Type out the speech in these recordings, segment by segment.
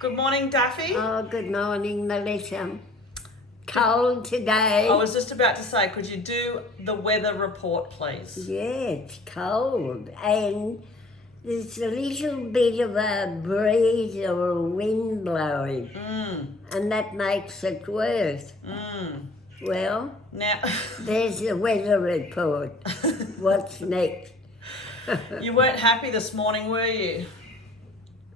Good morning, Daffy. Oh, good morning, Melissa. Cold today. I was just about to say, could you do the weather report, please? Yeah, it's cold. And there's a little bit of a breeze or a wind blowing. And that makes it worse. Well, Now, there's the weather report. What's next? you weren't happy this morning, were you?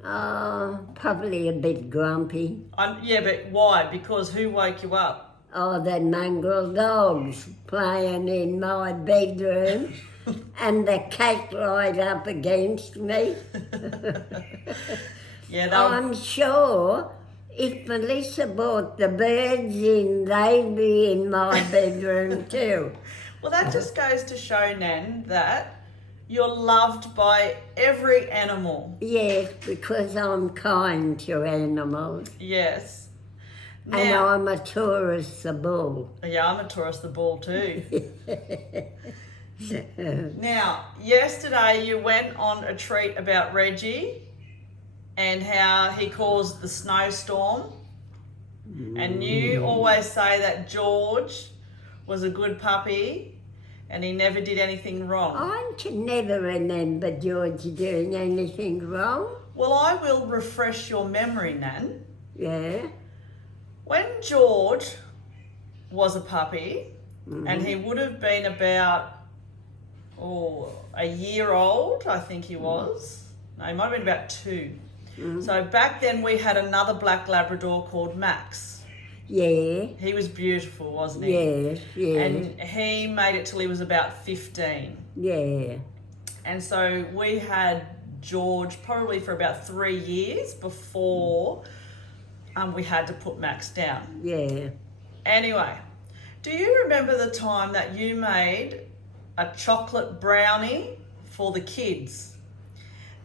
Oh, probably a bit grumpy. Yeah, but why? Because who woke you up? Oh, the mongrel dogs playing in my bedroom and the cat right up against me. Yeah, I'm sure if Melissa brought the birds in, they'd be in my bedroom too. Well, that just goes to show, Nan, that you're loved by every animal. Yes, because I'm kind to animals. Yes. And Now, I'm a Taurus the bull. yeah, I'm a Taurus the bull too. Now, yesterday you went on a treat about Reggie and how he caused the snowstorm. And you always say that George was a good puppy and he never did anything wrong. I can never remember George doing anything wrong. Well, I will refresh your memory, Nan. Yeah. When George was a puppy, and he would have been about, a year old, I think he was. No, he might have been about 2. So back then we had another black Labrador called Max. Yeah. He was beautiful, wasn't he? Yes, yes. And he made it till he was about 15. Yeah. And so we had George probably for about 3 years before we had to put Max down. Yeah. Anyway, do you remember the time that you made a chocolate brownie for the kids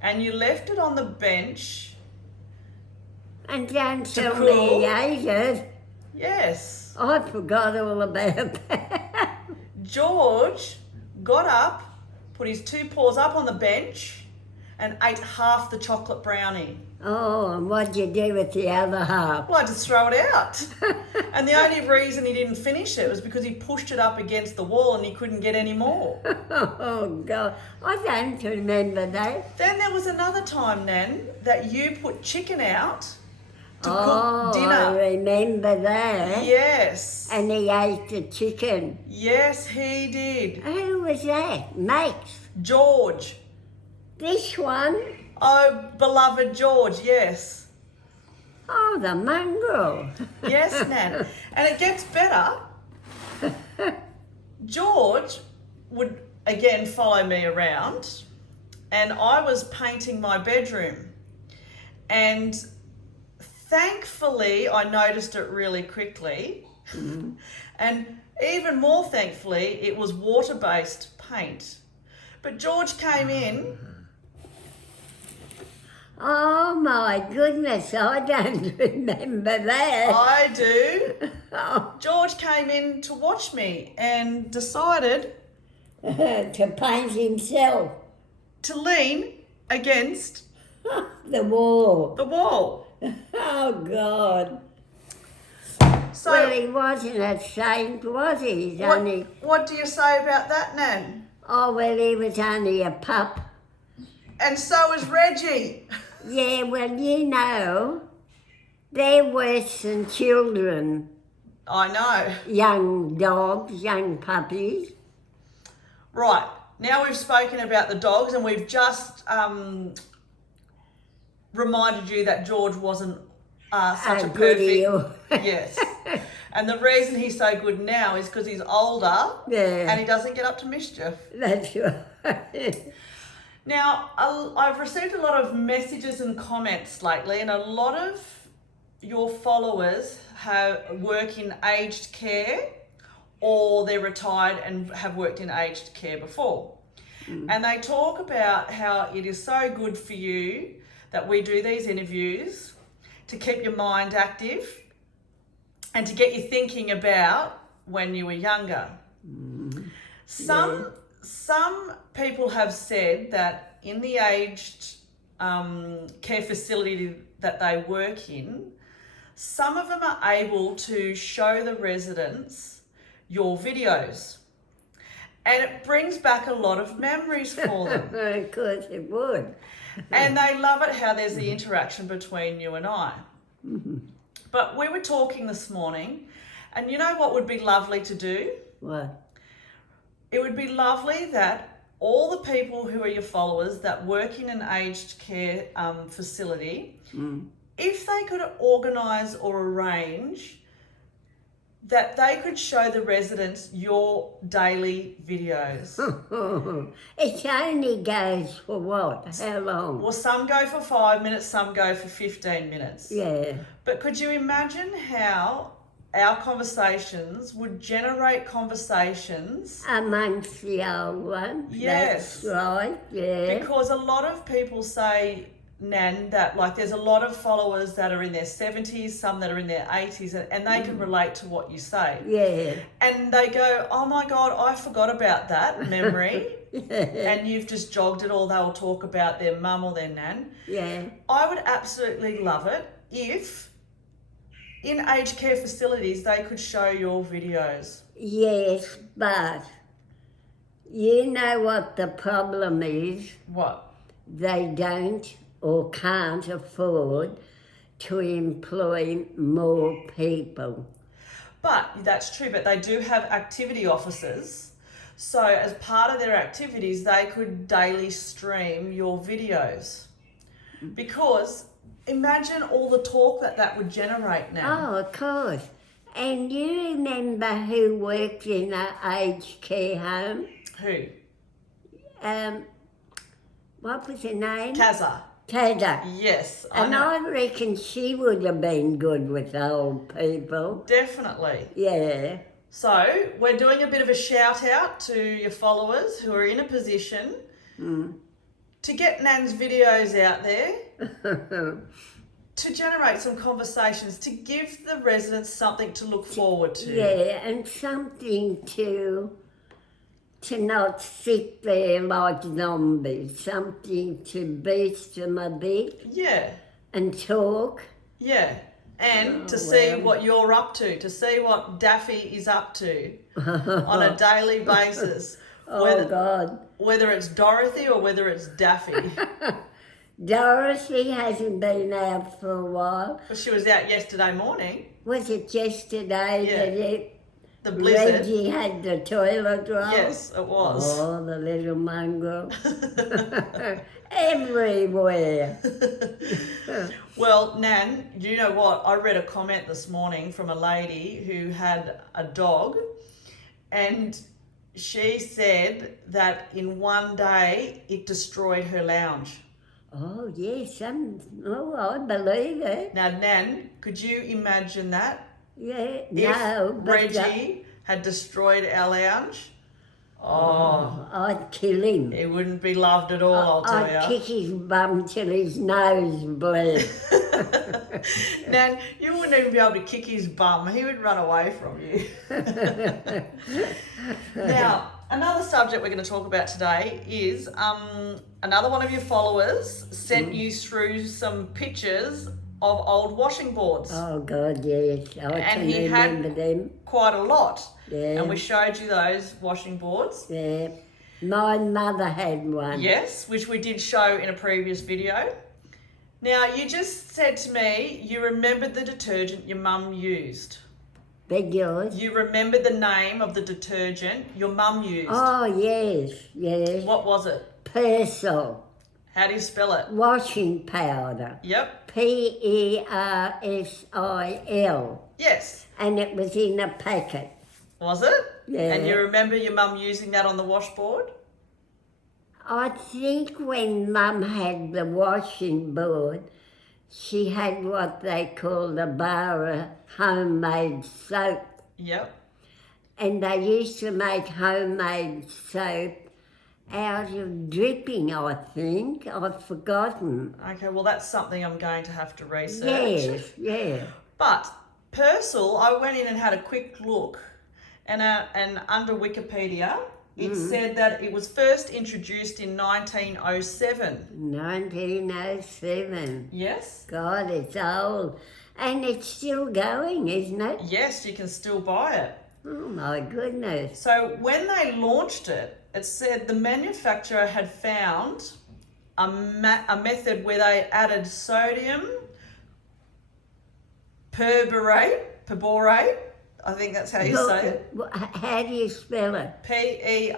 and you left it on the bench? And don't tell cool? me he ate it. Yes. I forgot all about that. George got up, put his 2 paws up on the bench and ate half the chocolate brownie. Oh, and what'd you do with the other half? Well, I just throw it out. And the only reason he didn't finish it was because he pushed it up against the wall and he couldn't get any more. Oh, God. I don't remember that. Then there was another time, Nan, that you put chicken out to Oh, cook dinner. I remember that. Yes. And he ate the chicken. Yes, he did. Who was that? Max. George. This one? Oh, beloved George, yes. Oh, the mongrel. Yes, Nan. And it gets better. George would, again, follow me around and I was painting my bedroom. And thankfully, I noticed it really quickly. And even more thankfully, it was water-based paint. But George came in. Oh, my goodness. I don't remember that. I do. Oh, George came in to watch me and decided to paint himself. to lean against The wall. the wall. Oh, God. So, Well, he wasn't a saint, was he? He's only... what do you say about that, Nan? Oh, well, he was only a pup. And so is Reggie. Yeah, well, you know, they're worse than children. I know. Young dogs, young puppies. Right, now we've spoken about the dogs and we've just reminded you that George wasn't such a goodie. perfect... Yes. And the reason he's so good now is because he's older Yeah. and he doesn't get up to mischief. That's right. Now, I've received a lot of messages and comments lately, and a lot of your followers work in aged care or they're retired and have worked in aged care before. And they talk about how it is so good for you that we do these interviews to keep your mind active and to get you thinking about when you were younger. Some people have said that in the aged care facility that they work in, some of them are able to show the residents your videos. And it brings back a lot of memories for them. Of course it would. And they love it how there's the interaction between you and I. But we were talking this morning, and you know what would be lovely to do? What? It would be lovely that all the people who are your followers that work in an aged care facility, if they could organise or arrange that they could show the residents your daily videos. It only goes for what? How long? Well, some go for 5 minutes, some go for 15 minutes. Yeah. But could you imagine how our conversations would generate conversations? Amongst the old ones. Yes. That's right, yeah. Because a lot of people say, Nan, that like there's a lot of followers that are in their 70s, some that are in their 80s, and they can relate to what you say. Yeah. And they go, oh my God, I forgot about that memory. Yeah. And you've just jogged it, or they'll talk about their mum or their nan. Yeah. I would absolutely love it if in aged care facilities they could show your videos. Yes, but you know what the problem is? What? They don't or can't afford to employ more people. But that's true, but they do have activity officers. So as part of their activities, they could daily stream your videos. Because imagine all the talk that would generate now. Oh, of course. And you remember who worked in an aged care home? Who? What was her name? Kaza. Tada. Yes, And know. I reckon she would have been good with old people. Definitely. Yeah. So we're doing a bit of a shout out to your followers who are in a position to get Nan's videos out there, to generate some conversations, to give the residents something to look forward to. Yeah, and something to not sit there like zombies, something to boost them a bit Yeah, and talk. yeah. And to Oh, see well. what you're up to see what Daffy is up to on a daily basis. Oh, God. Whether it's Dorothy or whether it's Daffy. Dorothy hasn't been out for a while. Well, she was out yesterday morning. Was it yesterday that The blizzard. Reggie had the toilet roll? Yes, it was. Oh, the little mongrel. Everywhere. Well, Nan, do you know what? I read a comment this morning from a lady who had a dog, and she said that in one day it destroyed her lounge. Oh, yes, I believe it. Now, Nan, could you imagine that? Yeah, If no, but Reggie had destroyed our lounge? Oh, I'd kill him. he wouldn't be loved at all, I'll tell I'd you. kick his bum till his nose bled. Nan, you wouldn't even be able to kick his bum. He would run away from you. Now, another subject we're going to talk about today is another one of your followers sent you through some pictures of old washing boards. Oh, God, yes. I And can he had- remember them. Quite a lot. Yeah. And we showed you those washing boards. Yeah. My mother had one. Yes, which we did show in a previous video. Now, you just said to me you remembered the detergent your mum used. Beg yours? You remembered the name of the detergent your mum used. Oh, yes, yes. What was it? Persil. How do you spell it? Washing powder. Yep. Persil. Yes. And it was in a packet. Was it? Yeah. And you remember your mum using that on the washboard? I think when Mum had the washing board, she had what they call the bar of homemade soap. Yep. And they used to make homemade soap out of dripping, I think. I've forgotten. Okay, well that's something I'm going to have to research. Yes, yeah. But Persil, I went in and had a quick look, and under Wikipedia, it said that it was first introduced in 1907. 1907. Yes? God, it's old. And it's still going, isn't it? Yes, you can still buy it. Oh, my goodness. So when they launched it, it said the manufacturer had found a method where they added sodium perborate, I think that's how you say it. How do you spell it? Perborate.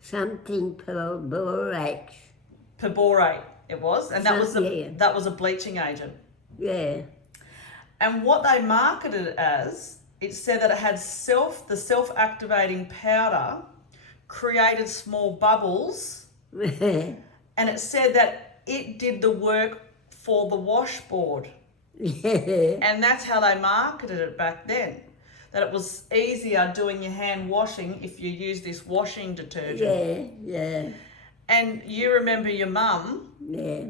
Something perborate. Perborate it was, and that was a bleaching agent. Yeah. And what they marketed it as, it said that it had the self-activating powder created small bubbles, and it said that it did the work for the washboard. And that's how they marketed it back then. That it was easier doing your hand washing if you use this washing detergent. Yeah. And you remember your mum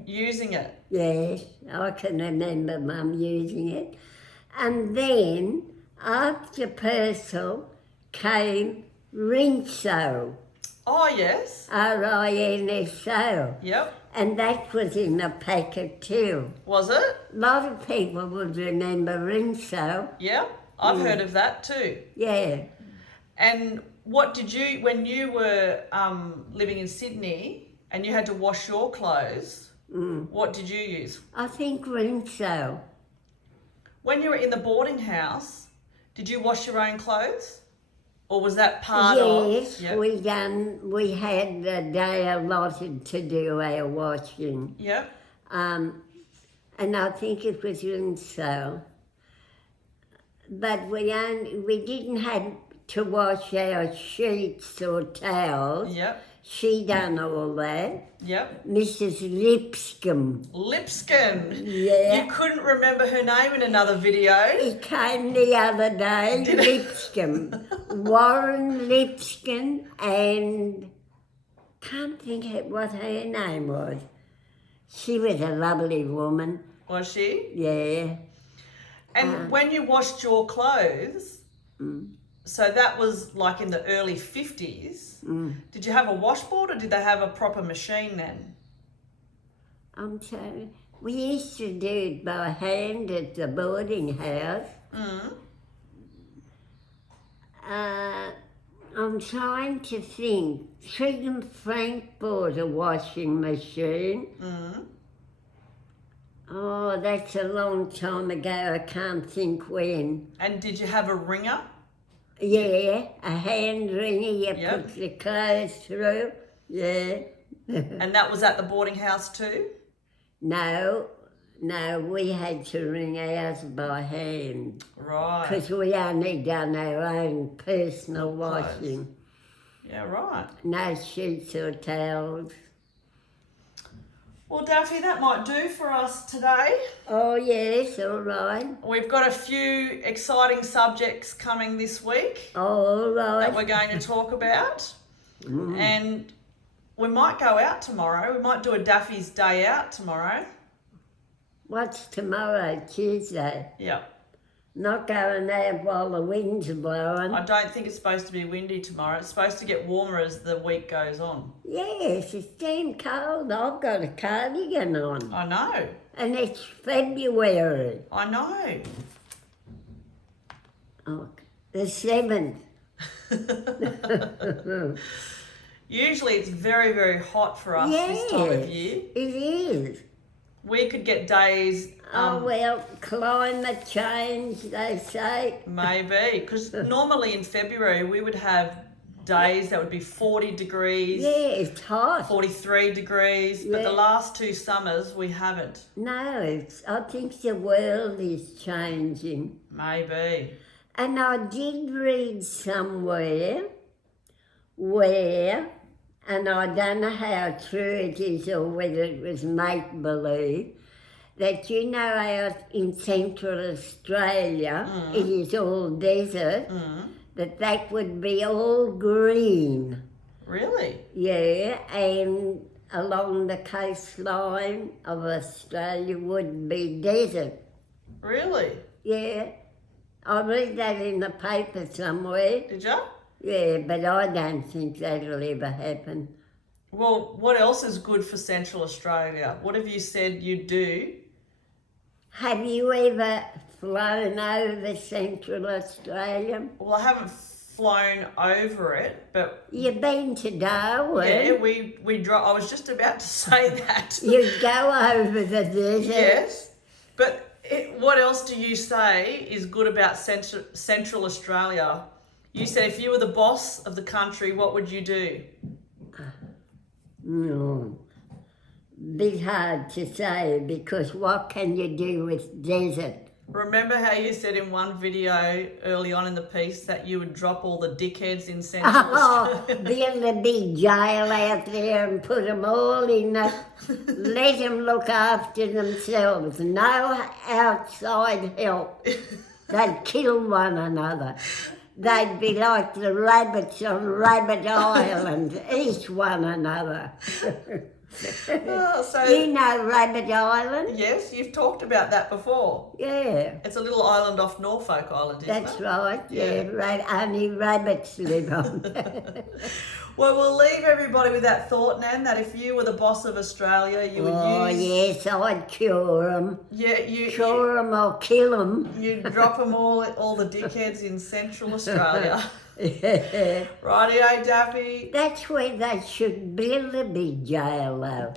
using it. Yes, I can remember Mum using it. And then, after Persil, came Rinso. Oh, yes. Rinso. Yep. And that was in a packet too. Was it? A lot of people would remember Rinso. Yep. I've heard of that too. Yeah. And what did you, when you were living in Sydney and you had to wash your clothes, what did you use? I think Rinso. When you were in the boarding house, did you wash your own clothes? Or was that part of? Yes, we had a day allotted to do our washing. Yep. And I think it was Rinso. But we didn't have to wash our sheets or towels. Yep. She done all that. Yep. Mrs. Lipscomb. Lipscomb. Yeah. You couldn't remember her name in another video. He came the other day, Lipscomb. Warren Lipscomb, and can't think of what her name was. She was a lovely woman. Was she? Yeah. And when you washed your clothes, so that was like in the early 50s, did you have a washboard or did they have a proper machine then? I'm sorry. We used to do it by hand at the boarding house. I'm trying to think. Freedom Frank bought a washing machine. Oh, that's a long time ago. I can't think when. And did you have a wringer? Yeah, a hand wringer you put the clothes through. Yeah. And that was at the boarding house too? No, we had to wring ours by hand. Right. Because we only done our own personal washing. Yeah, right. No sheets or towels. Well, Daffy, that might do for us today. Oh, yes, all right. We've got a few exciting subjects coming this week All right. that we're going to talk about. And we might go out tomorrow. We might do a Daffy's Day Out tomorrow. What's tomorrow, Tuesday? Yeah. Not going out while the wind's blowing. I don't think it's supposed to be windy tomorrow. It's supposed to get warmer as the week goes on. Yes, it's damn cold. I've got a cardigan on. I know. And it's February. I know. Oh, the 7th. Usually it's very, very hot for us this time of year. It is. We could get days... climate change, they say. Maybe, because normally in February we would have days that would be 40 degrees. Yeah, it's hot. 43 degrees, but the last two summers we haven't. No, I think the world is changing. Maybe. And I did read somewhere where, and I don't know how true it is or whether it was make-believe, that you know out in Central Australia, it is all desert, that would be all green. Really? Yeah, and along the coastline of Australia would be desert. Really? Yeah, I read that in the paper somewhere. Did you? Yeah, but I don't think that'll ever happen. Well, what else is good for Central Australia? What have you said you'd do? Have you ever flown over Central Australia? Well, I haven't flown over it, but You've been to Darwin. yeah, I was just about to say that. You go over the desert. Yes, but what else do you say is good about Central Australia? You said if you were the boss of the country, what would you do? No, bit hard to say because what can you do with desert? Remember how you said in one video early on in the piece that you would drop all the dickheads in Central Oh, Australia? build a big jail out there and put them all in let them look after themselves. No outside help. They'd kill one another. They'd be like the rabbits on Rabbit Island, eat one another. Oh, so You know Rabbit Island? yes, you've talked about that before. Yeah, It's a little island off Norfolk Island, isn't that's it? right. Yeah, only rabbits live on. Well, we'll leave everybody with that thought, Nan, that if you were the boss of Australia, you would Oh, use... yes, I'd cure them. Yeah, you Cure them or kill them. drop them all the dickheads in Central Australia. Yeah. Rightio, Daffy. That's where they should build a big jail, though,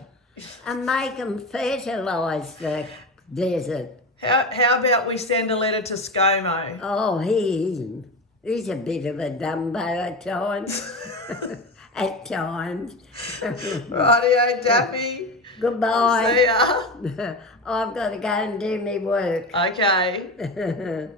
and make them fertilise the desert. How about we send a letter to ScoMo? Oh, he's a bit of a dumbo at times. At times. Rightio, Daffy. Goodbye. See ya. I've got to go and do my work. Okay.